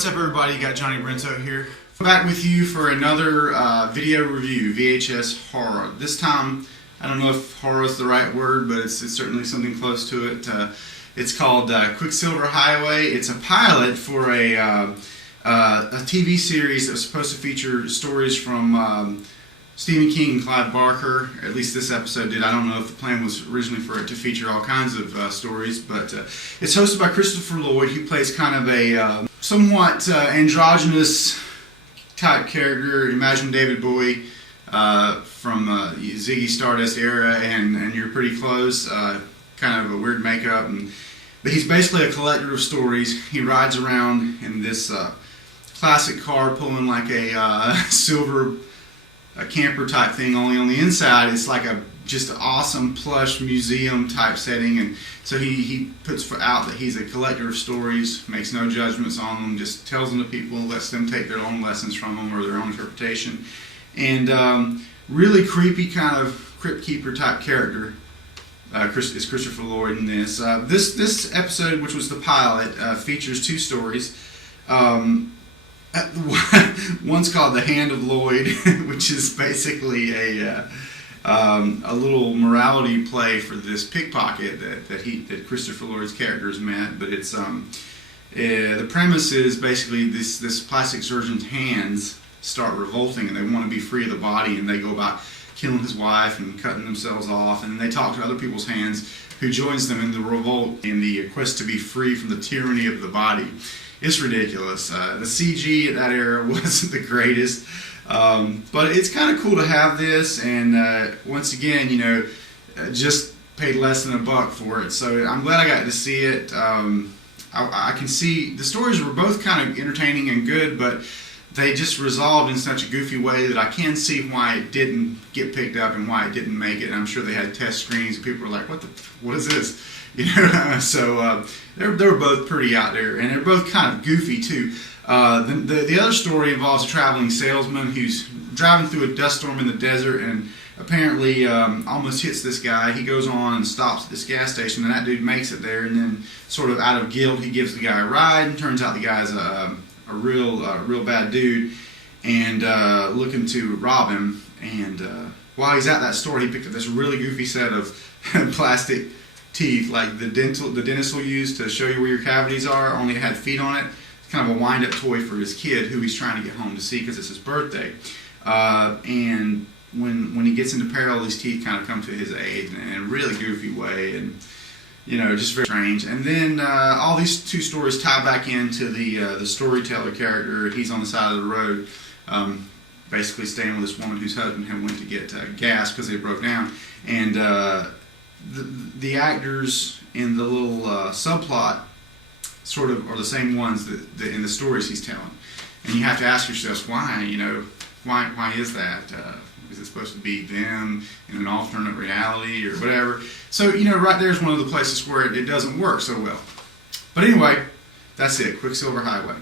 What's up, everybody? You got Johnny Brento here. Back with you for another video review, VHS horror. This time, I don't know if horror is the right word, but it's certainly something close to it. It's called Quicksilver Highway. It's a pilot for a TV series that was supposed to feature stories from Stephen King and Clive Barker. At least this episode did. I don't know if the plan was originally for it to feature all kinds of stories, but it's hosted by Christopher Lloyd, who plays kind of a somewhat androgynous type character. Imagine David Bowie from Ziggy Stardust era, and you're pretty close. Kind of a weird makeup, but he's basically a collector of stories. He rides around in this classic car, pulling like a silver camper type thing. Only on the inside, it's like a just awesome plush museum type setting. And so he puts out that he's a collector of stories, makes no judgments on them, just tells them to people, lets them take their own lessons from them or their own interpretation. And really creepy kind of crypt keeper type character is Christopher Lloyd in this. This episode, which was the pilot, features two stories. One's called The Hand of Lloyd, which is basically a little morality play for this pickpocket that Christopher Lloyd's character has met. But it's the premise is basically this plastic surgeon's hands start revolting, and they want to be free of the body, and they go about killing his wife and cutting themselves off, and they talk to other people's hands who joins them in the revolt in the quest to be free from the tyranny of the body. It's ridiculous. The CG at that era wasn't the greatest, but it's kind of cool to have this, and once again, you know, just paid less than $1 for it, so I'm glad I got to see it. I can see the stories were both kind of entertaining and good, but they just resolved in such a goofy way that I can see why it didn't get picked up and why it didn't make it. And I'm sure they had test screens. People were like, what is this? You know, so they were both pretty out there, and they're both kind of goofy too. The other story involves a traveling salesman who's driving through a dust storm in the desert and apparently almost hits this guy. He goes on and stops at this gas station, and that dude makes it there, and then sort of out of guilt, he gives the guy a ride, and turns out the guy's a real bad dude and looking to rob him. And while he's at that store, he picked up this really goofy set of plastic teeth, like the dentist will use to show you where your cavities are, only it had feet on it. It's kind of a wind-up toy for his kid who he's trying to get home to see because it's his birthday. And when he gets into peril, these teeth kind of come to his aid in a really goofy way, and you know, just very strange. And then all these two stories tie back into the storyteller character. He's on the side of the road, basically staying with this woman whose husband had went to get gas because they broke down. And the actors in the little subplot sort of are the same ones that in the stories he's telling. And you have to ask yourselves, why? You know, why is that? Is it supposed to be them in an alternate reality or whatever? So, you know, right there's one of the places where it doesn't work so well. But anyway, that's it. Quicksilver Highway.